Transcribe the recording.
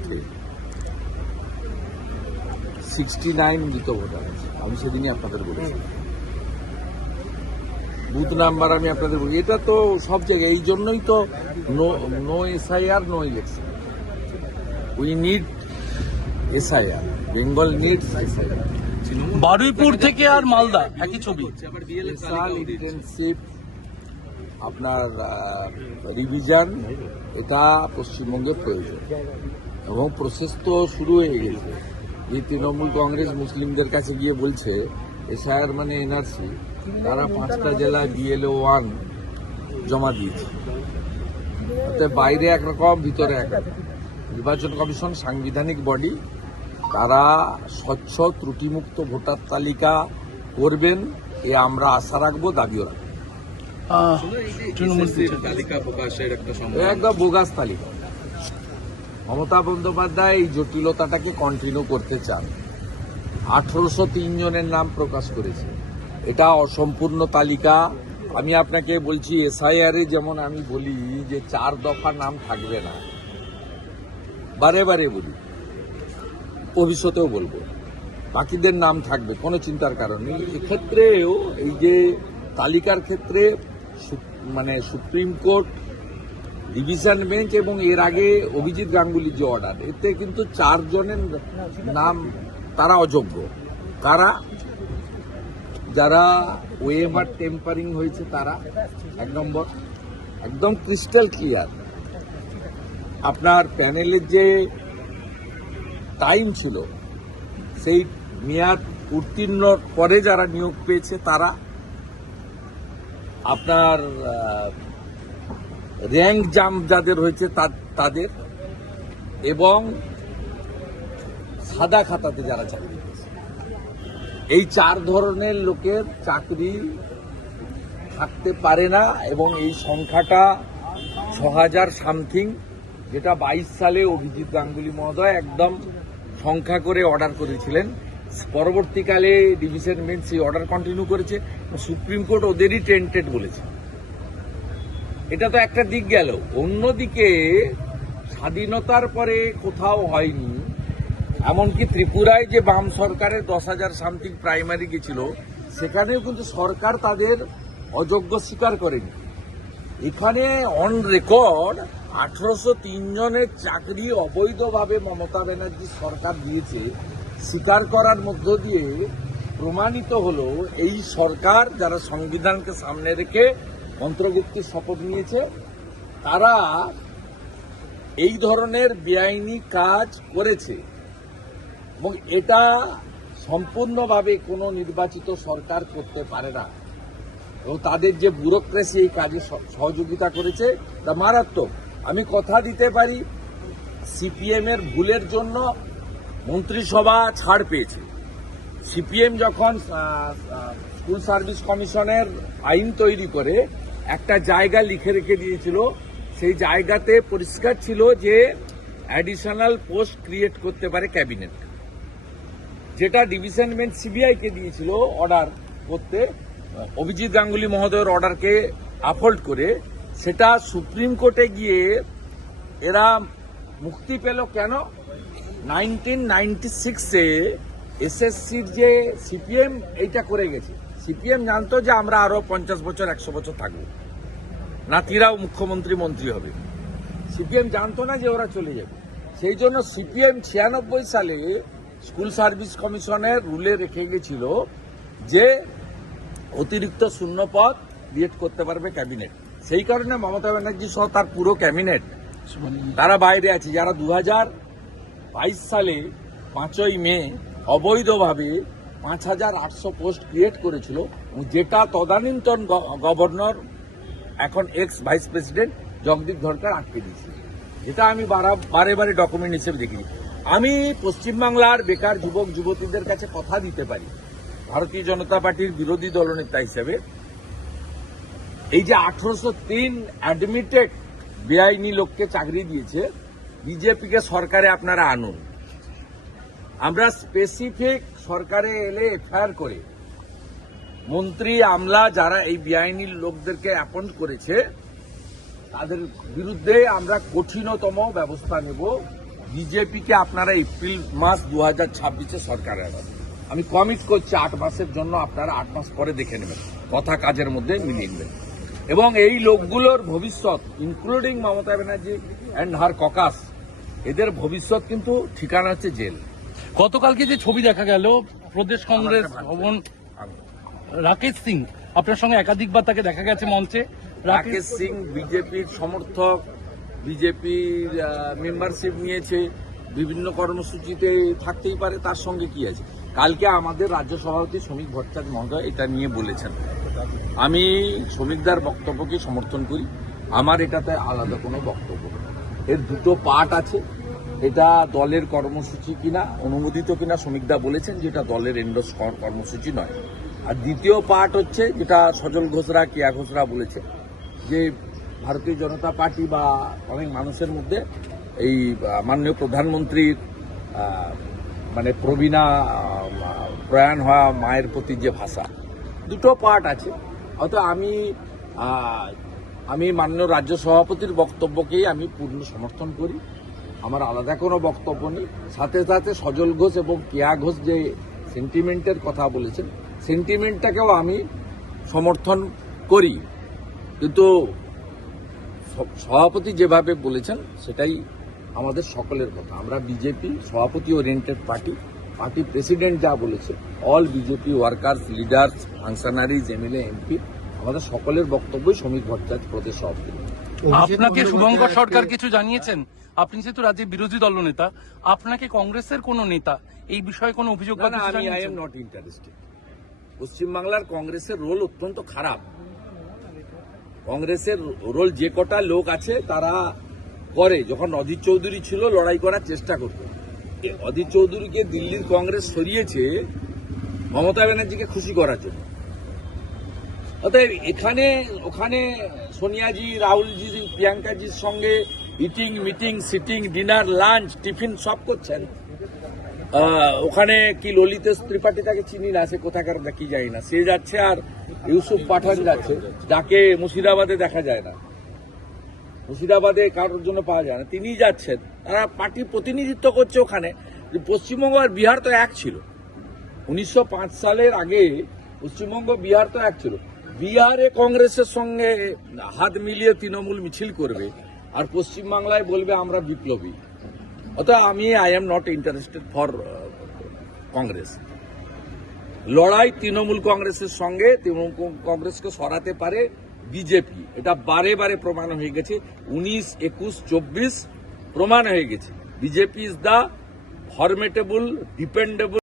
বুথে sixty nine মৃত voter আছে। আমি সেদিনই আপনাদের বলেছি। বুথ নাম্বার আমি আপনাদের বলি এটা তো সব জায়গায় এই জন্যই তো no no SIR no election we need SIR Bengal needs SIR Baruipur থেকে আর মালদা একই ছবি। ইন্টেনসিভ আপনার রিভিশন এটা পশ্চিমবঙ্গে প্রয়োজন। এবং প্রসেস তো শুরু হয়ে গেছে। যে তৃণমূল কংগ্রেস মুসলিমদের কাছে গিয়ে বলছে এসআইআর মানে এনআরসি তারা পাঁচটা জেলা বিএলও ওয়ান জমা দিয়েছে। অর্থাৎ বাইরে একরকম ভিতরে একরকম। নির্বাচন কমিশন সাংবিধানিক বডি তারা স্বচ্ছ ত্রুটিমুক্ত ভোটার তালিকা করবেন এ আমরা আশা রাখব দাবিও রাখব। তৃণমূল তালিকা প্রকাশের একটা একদম বোগাস তালিকা। মমতা বন্দ্যোপাধ্যায় এই জটিলতাটাকে কন্টিনিউ করতে চান। আঠারোশো জনের নাম প্রকাশ করেছে। এটা অসম্পূর্ণ তালিকা। আমি আপনাকে বলছি, এসআইআর যেমন আমি বলি যে চার দফা নাম থাকবে না। বারে বারে বলি। ভবিষ্যতেও বলব। বাকিদের নাম থাকবে, কোনো চিন্তার কারণ নেই। এক্ষেত্রেও এই যে তালিকার ক্ষেত্রে মানে সুপ্রিম কোর্ট ডিভিশন বেঞ্চ এবং এর আগে অভিজিৎ গাঙ্গুলির যে অর্ডার এতে কিন্তু চারজনের নাম তারা অযোগ্য। কারা? যারা ওয়েভার টেম্পারিং হয়েছে তারা, এক নম্বর। একদম ক্রিস্টাল ক্লিয়ার আপনার প্যানেলের যে টাইম ছিল, সেই মেয়াদ উত্তীর্ণ পরে যারা নিয়োগ পেয়েছে তারা, আপনার র্যাঙ্ক জাম্প যাদের হয়েছে তাদের এবং সাদা খাতাতে যারা চাকরি এই চার ধরনের লোকের চাকরি থাকতে পারে না এবং এই সংখ্যাটা ছ হাজার সামথিং, যেটা বাইশ সালে অভিজিৎ গাঙ্গুলি মহোদয় একদম সংখ্যা করে অর্ডার করেছিলেন। পরবর্তীকালে ডিভিশন বেঞ্চ সেই অর্ডার কন্টিনিউ করেছে সুপ্রিম কোর্ট ওদেরই টেন্টেড বলেছে। এটা তো একটা দিক গেল। অন্যদিকে স্বাধীনতার পরে কোথাও হয়নি। এমনকি ত্রিপুরায় যে বাম সরকারের দশ হাজার সামথিং প্রাইমারি গেছিল, সেখানেও কিন্তু সরকার তাদের অযোগ্য স্বীকার করেনি। এখানে অন রেকর্ড আঠারোশো তিন জনের চাকরি অবৈধভাবে মমতা ব্যানার্জি সরকার দিয়েছে, স্বীকার করার মধ্য দিয়ে প্রমাণিত হলো এই সরকার যারা সংবিধানকে সামনে রেখে মন্ত্রগুপ্তির শপথ নিয়েছে, তারা এই ধরনের বেআইনি কাজ করেছে। এবং এটা সম্পূর্ণভাবে কোনো নির্বাচিত সরকার করতে পারে না। এবং তাদের যে ব্যুরোক্রেসি, এই কাজে সহযোগিতা করেছে, তা মারাত্মক। আমি কথা দিতে পারি, সিপিএম এর ভুলের জন্য মন্ত্রিসভা ছাড় পেয়েছে। সিপিএম যখন স্কুল সার্ভিস কমিশনের আইন তৈরি করে একটা জায়গা লিখে রেখে দিয়েছিল। সেই জায়গাতে পরিষ্কার ছিল যে অ্যাডিশনাল পোস্ট ক্রিয়েট করতে পারে ক্যাবিনেট যেটা ডিভিশন বেঞ্চ সিবিআই কে দিয়েছিল অর্ডার করতে, অভিজিৎ গাঙ্গুলি মহোদয়ের অর্ডারকে আপহোল্ড করে, সেটা সুপ্রিম কোর্টে গিয়ে এরা মুক্তি পেল কেন? নাইনটিন নাইনটি সিক্সে এসএসসির যে সিপিএম এইটা করে গেছে। সিপিএম জানতো যে আমরা আরও পঞ্চাশ বছর একশো বছর থাকব। নাতিরাও মুখ্যমন্ত্রী মন্ত্রী হবে। সিপিএম জানতো না যে ওরা চলে যাবে। সেই জন্য সিপিএম ছিয়ানব্বই সালে স্কুল সার্ভিস কমিশনের রুলে রেখে গেছিল যে অতিরিক্ত শূন্য পদ ক্রিয়েট করতে পারবে ক্যাবিনেট। সেই কারণে মমতা ব্যানার্জি সহ তার পুরো ক্যাবিনেট তারা বাইরে আছে। যারা দু বাইশ সালে পাঁচই মে অবৈধভাবে পাঁচ হাজার আটশো পোস্ট ক্রিয়েট করেছিল যেটা তদানীন্তন গভর্নর, এখন ex vice president Jagdeep Dhankhar আটকে দিয়েছে যেটা আমি বারা- বারে ডকুমেন্ট হিসেবে দেখি আমি পশ্চিমবাংলার বেকার যুবক, যুবতীদের কাছে কথা দিতে পারি। ভারতীয় জনতা পার্টির বিরোধী দলনেতা হিসেবে। এই যে আঠারোশো তিন অ্যাডমিটেড বেআইনি লোককে চাকরি দিয়েছে, বিজেপিকে সরকারে আপনারা আনুন। আমরা স্পেসিফিক সরকারে এলে এফআইআর করে। মন্ত্রী, আমলা যারা এই বেআইনি লোকদেরকে অ্যাপয়েন্ট করেছে, তাদের বিরুদ্ধে আমরা কঠিনতম ব্যবস্থা নেব। বিজেপিকে আপনারা এপ্রিল মাস দু হাজার ছাব্বিশে সরকারে আমি কমিট করছি আট মাসের জন্য, আপনারা আট মাস পরে দেখে নেবেন। কথা কাজের মধ্যে মিলিয়ে নেবেন। এবং এই লোকগুলোর ভবিষ্যৎ including Mamata Banerjee and her caucus এদের ভবিষ্যৎ কিন্তু ঠিকানা হচ্ছে জেল। গতকালকে যে ছবি দেখা গেল প্রদেশ কংগ্রেস ভবন রাকেশ সিং আপনার সঙ্গে একাধিকবার তাকে দেখা গেছে মঞ্চে। রাকেশ সিং বিজেপির সমর্থক বিজেপির মেম্বারশিপ নিয়েছে বিভিন্ন কর্মসূচিতে থাকতেই পারে তার সঙ্গে কি আছে? কালকে আমাদের রাজ্য সভাপতি শ্রমিক ভট্টাচার্য মহোদয় এটা নিয়ে বলেছেন। আমি শ্রমিকদার বক্তব্যকে সমর্থন করি আমার এটাতে আলাদা কোনো বক্তব্য এর দুটো পার্ট আছে এটা দলের কর্মসূচি কিনা, অনুমোদিত কিনা শ্রমিকদা বলেছেন যেটা দলের এন্ডোস কর্মসূচি নয়। আর দ্বিতীয় পার্ট হচ্ছে যেটা সজল ঘোষরা, কিয়া ঘোষরা বলেছে, যে ভারতীয় জনতা পার্টি বা অনেক মানুষের মধ্যে এই মাননীয় প্রধানমন্ত্রীর মানে প্রবীণা প্রয়াণ হওয়া মায়ের প্রতি যে ভাষা, দুটো পার্ট আছে। হয়তো আমি আমি মাননীয় রাজ্য সভাপতির বক্তব্যকেই আমি পূর্ণ সমর্থন করি। আমার আলাদা কোনো বক্তব্য নেই। সাথে সাথে সজল ঘোষ এবং কেয়া ঘোষ যে সেন্টিমেন্টের কথা বলেছেন সেন্টিমেন্টটাকেও আমি সমর্থন করি। কিন্তু সভাপতি যেভাবে বলেছেন, সেটাই আমাদের সকলের কথা। আমরা বিজেপি সভাপতি ওরিয়েন্টেড পার্টি পার্টি প্রেসিডেন্ট যা বলেছে all BJP workers leaders functionaries MLA MP আমাদের সকলের বক্তব্যই শ্রমিক ভট্টাচার্য প্রদেশ সভাপতি। আপনাকে শুভঙ্কর সরকার কিছু জানিয়েছেন? আপনি যেহেতু রাজ্যের বিরোধী দলনেতা আপনাকে কংগ্রেসের কোন নেতা এই বিষয়ে কোনো অভিযোগ বা কিছু জানিয়েছেন? নট ইন্টারেস্টেড পশ্চিমবাংলার কংগ্রেসের রোল অত্যন্ত খারাপ। কংগ্রেসের রোল যে কটা লোক আছে তারা করে। যখন অধীর চৌধুরী ছিল লড়াই করার চেষ্টা করতো। অধীর চৌধুরীকে দিল্লির কংগ্রেস সরিয়েছে মমতা ব্যানার্জিকে খুশি করার জন্য। অতএব এখানে ওখানে সোনিয়াজি, রাহুলজি, প্রিয়াঙ্কাজির সঙ্গে eating meeting sitting dinner lunch tiffin সব করছেন। ওখানে কি ললিতেশ ত্রিপাঠী তাকে চিনি না? সে কোথাকার দেখি যায় না। সে যাচ্ছে আর ইউসুফ পাঠান যাচ্ছে, যাকে মুর্শিদাবাদে দেখা যায় না। মুর্শিদাবাদে কারোর জন্য পাওয়া যায় না। তিনি যাচ্ছেন। তারা পার্টি প্রতিনিধিত্ব করছে ওখানে। পশ্চিমবঙ্গ আর বিহার তো এক ছিল। উনিশশো পাঁচ সালের আগে পশ্চিমবঙ্গ, বিহার তো এক ছিল। বিহারে কংগ্রেসের সঙ্গে হাত মিলিয়ে তৃণমূল মিছিল করবে আর পশ্চিমবাংলায় বলবে আমরা বিপ্লবী। অতএব আমি I am not interested for Congress. লড়াই তৃণমূল কংগ্রেসের সঙ্গে, তৃণমূল কংগ্রেসকে সরাতে পারে বিজেপি। এটা বারে বারে প্রমাণ হয়ে গেছে। উনিশ, একুশ, চব্বিশ প্রমাণ হয়ে গেছে। BJP is the formidable dependable